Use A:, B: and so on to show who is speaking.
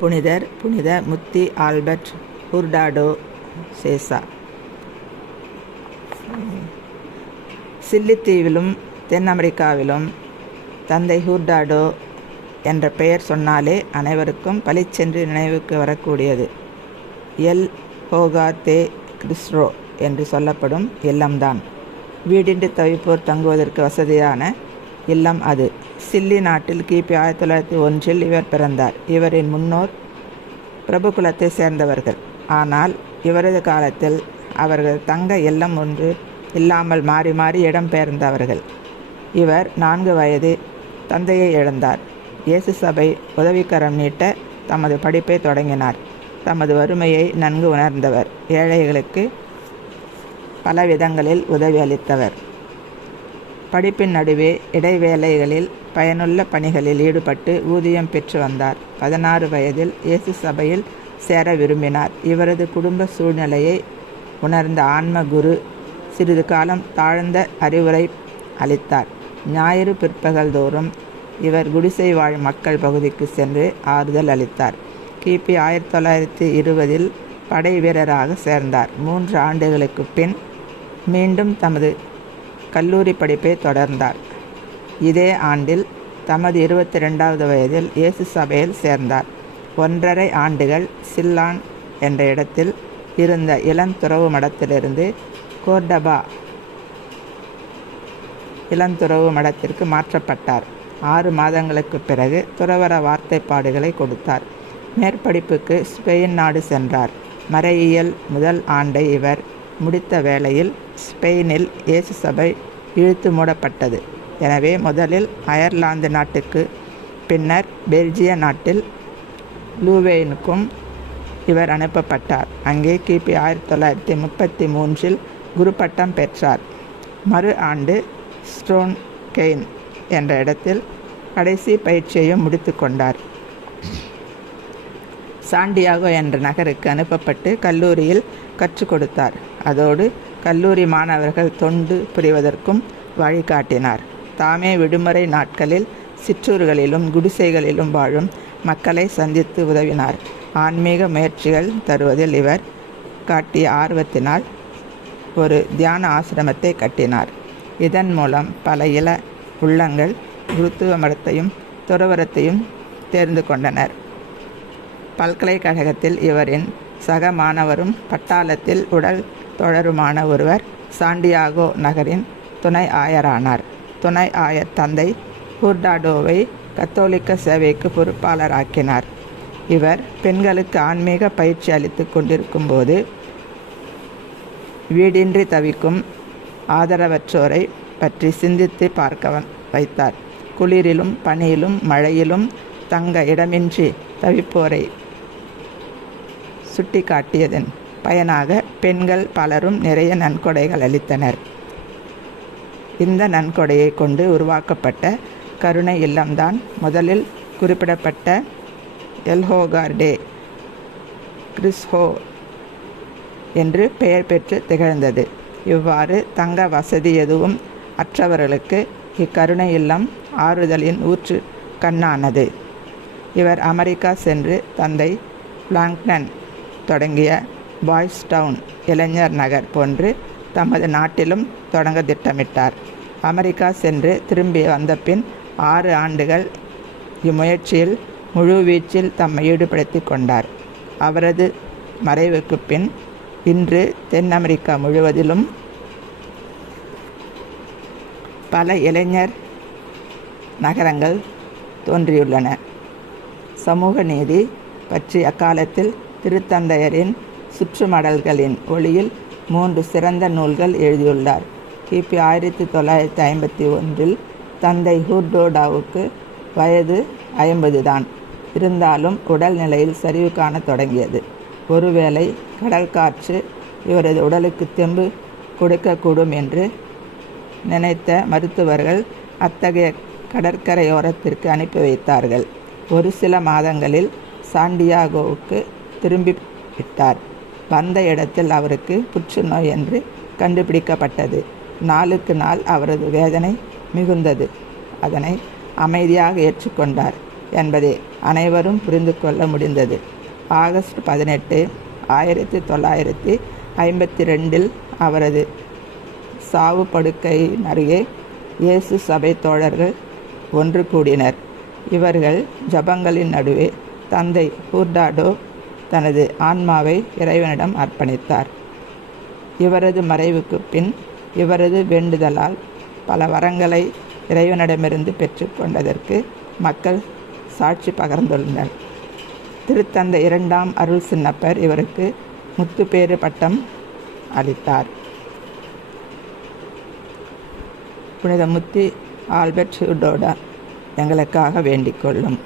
A: புனிதர் புனித முத்தி ஆல்பர்ட் ஹுர்டாடோ சேசா. சில்லித்தீவிலும் தென் அமெரிக்காவிலும் தந்தை ஹூர்டாடோ என்ற பெயர் சொன்னாலே அனைவருக்கும் பளிச்சென்று நினைவுக்கு வரக்கூடியது. எல். ஹோகா தே கிறிஸ்ரோ என்று சொல்லப்படும் இல்லம்தான் வீடின்றி தவிப்போர் தங்குவதற்கு வசதியான இல்லம் அது. சில்லி நாட்டில் கிபி ஆயிரத்தி தொள்ளாயிரத்தி ஒன்றில் இவர் பிறந்தார். இவரின் முன்னோர் பிரபுகுலத்தை சேர்ந்தவர்கள். ஆனால் இவரது காலத்தில் அவர்கள் தங்க இல்லம் ஒன்று இல்லாமல் மாறி மாறி இடம்பெயர்ந்தவர்கள் இவர் நான்கு வயது தந்தையை இழந்தார். இயேசு சபை உதவிக்கரம் நீட்ட தமது படிப்பை தொடங்கினார். தமது வறுமையை நன்கு உணர்ந்தவர். ஏழைகளுக்கு பல விதங்களில் உதவி அளித்தவர். படிப்பின் நடுவே இடைவேளைகளில் பயனுள்ள பணிகளில் ஈடுபட்டு ஊதியம் பெற்று வந்தார். பதினாறு வயதில் இயேசு சபையில் சேர விரும்பினார். இவரது குடும்ப சூழ்நிலையை உணர்ந்த ஆன்ம குரு சிறிது காலம் தாழ்ந்த அறிவுரை அளித்தார். ஞாயிறு பிற்பகல் தோறும் இவர் குடிசை வாழ் மக்கள் பகுதிக்கு சென்று ஆறுதல் அளித்தார். கிபி ஆயிரத்தி தொள்ளாயிரத்தி இருபதில் படை வீரராக சேர்ந்தார். மூன்று ஆண்டுகளுக்கு பின் மீண்டும் தமது கல்லூரி படிப்பை தொடர்ந்தார். இதே ஆண்டில் தமது இருபத்தி ரெண்டாவது வயதில் இயேசு சபையில் சேர்ந்தார். ஒன்றரை ஆண்டுகள் சில்லான் என்ற இடத்தில் இருந்த இளந்துறவு மடத்திலிருந்து கோர்டபா இளந்துறவு மடத்திற்கு மாற்றப்பட்டார். ஆறு மாதங்களுக்கு பிறகு துறவர வார்த்தைப்பாடுகளை கொடுத்தார். மேற்படிப்புக்கு ஸ்பெயின் நாடு சென்றார். மறையியல் முதல் ஆண்டை இவர் முடித்த வேளையில் ஸ்பெயினில் இயேசு சபை இழுத்து மூடப்பட்டது. எனவே முதலில் அயர்லாந்து நாட்டுக்கு பின்னர் பெல்ஜிய நாட்டில் லூவேனுக்கும் இவர் அனுப்பப்பட்டார். அங்கே கிபி ஆயிரத்தி தொள்ளாயிரத்தி முப்பத்தி மூன்றில் குரு பட்டம் பெற்றார். மறு ஆண்டு ஸ்டோன் கெயின் என்ற இடத்தில் கடைசி பயிற்சியையும் முடித்து கொண்டார். சாண்டியாகோ என்ற நகருக்கு அனுப்பப்பட்டு கல்லூரியில் கற்றுக் கொடுத்தார். அதோடு கல்லூரி மாணவர்கள் தொண்டு புரிவதற்கும் வழிகாட்டினார் தாமே விடுமுறை நாட்களில் சிற்றூர்களிலும் குடிசைகளிலும் வாழும் மக்களை சந்தித்து உதவினார். ஆன்மீக முயற்சிகள் தருவதில் இவர் காட்டிய ஆர்வத்தினால் ஒரு தியான ஆசிரமத்தை கட்டினார். இதன் மூலம் பல இள உள்ளங்கள் குருத்துவ மடத்தையும் துறவரத்தையும் தேர்ந்து கொண்டனர். பல்கலைக்கழகத்தில் இவரின் சக மாணவரும் பட்டாளத்தில் உடல் தொடருமான ஒருவர் சாண்டியாகோ நகரின் துணை ஆயரானார். துணை ஆயர் தந்தை ஹூர்டாடோவை கத்தோலிக்க சேவைக்கு பொறுப்பாளராக்கினார். இவர் பெண்களுக்கு ஆன்மீக பயிற்சி அளித்து கொண்டிருக்கும்போது வீடின்றி தவிக்கும் ஆதரவற்றோரை பற்றி சிந்தித்து பார்க்க வைத்தார். குளிரிலும் பனியிலும் மழையிலும் தங்க இடமின்றி தவிப்போரை சுட்டி காட்டியதன் பயனாக பெண்கள் பலரும் நிறைய நன்கொடைகள் அளித்தனர். இந்த நன்கொடையை கொண்டு உருவாக்கப்பட்ட கருணை இல்லம்தான் முதலில் குறிப்பிடப்பட்ட எல்ஹோகார்டே கிறிஸ்ஹோ என்று பெயர் பெற்று திகழ்ந்தது. இவ்வாறு தங்க வசதி எதுவும் அற்றவர்களுக்கு இக்கருணை இல்லம் ஆறுதலின் ஊற்று கண்ணானது. இவர் அமெரிக்கா சென்று தந்தை பிளாங்க்னன் தொடங்கிய பாய்ஸ் டவுன் இளைஞர் நகர் போன்று தமது நாட்டிலும் தொடங்க திட்டமிட்டார். அமெரிக்கா சென்று திரும்பி வந்தபின் ஆறு ஆண்டுகள் இம்முயற்சியில் முழுவீச்சில் தம்மை ஈடுபடுத்தி கொண்டார். அவரது மறைவுக்கு பின் இன்று தென் அமெரிக்கா முழுவதிலும் பல இளைஞர் நகரங்கள் தோன்றியுள்ளன. சமூக நீதி பற்றி அக்காலத்தில் திருத்தந்தையரின் சுற்றுமடல்களின் ஒளியில் மூன்று சிறந்த நூல்கள் எழுதியுள்ளார். கிபி ஆயிரத்தி தொள்ளாயிரத்தி ஐம்பத்தி ஒன்றில் தந்தை ஹூர்டோடாவுக்கு வயது ஐம்பது தான். இருந்தாலும் உடல் நிலையில் சரிவு காண தொடங்கியது. ஒருவேளை கடல் காற்று இவரது உடலுக்கு தெம்பு கொடுக்கக்கூடும் என்று நினைத்த மருத்துவர்கள் அத்தகைய கடற்கரையோரத்திற்கு அனுப்பி வைத்தார்கள். ஒரு சில மாதங்களில் சாண்டியாகோவுக்கு திரும்பி விட்டார். வந்த இடத்தில் அவருக்கு புற்றுநோய் என்று கண்டுபிடிக்கப்பட்டது. நாளுக்கு நாள் அவரது வேதனை மிகுந்தது. அதனை அமைதியாக ஏற்றுக்கொண்டார் என்பதை அனைவரும் புரிந்து கொள்ள முடிந்தது. ஆகஸ்ட் பதினெட்டு ஆயிரத்தி தொள்ளாயிரத்தி ஐம்பத்தி ரெண்டில் அவரது சாவு படுக்கையின் அருகே இயேசு சபை தோழர்கள் ஒன்று கூடினர். இவர்கள் ஜபங்களின் நடுவே தந்தை ஹூர்டாடோ தனது ஆன்மாவை இறைவனிடம் அர்ப்பணித்தார். இவரது மறைவுக்கு பின் இவரது வேண்டுதலால் பல வரங்களை இறைவனிடமிருந்து பெற்றுக்கொண்டதற்கு மக்கள் சாட்சி பகர்ந்துள்ளனர். திருத்தந்தை இரண்டாம் அருள் சின்னப்பர் இவருக்கு முத்துப்பேறு பட்டம் அளித்தார். புனித முத்தி ஆல்பர்ட் ஹூடோடா எங்களுக்காக வேண்டிக் கொள்ளும்.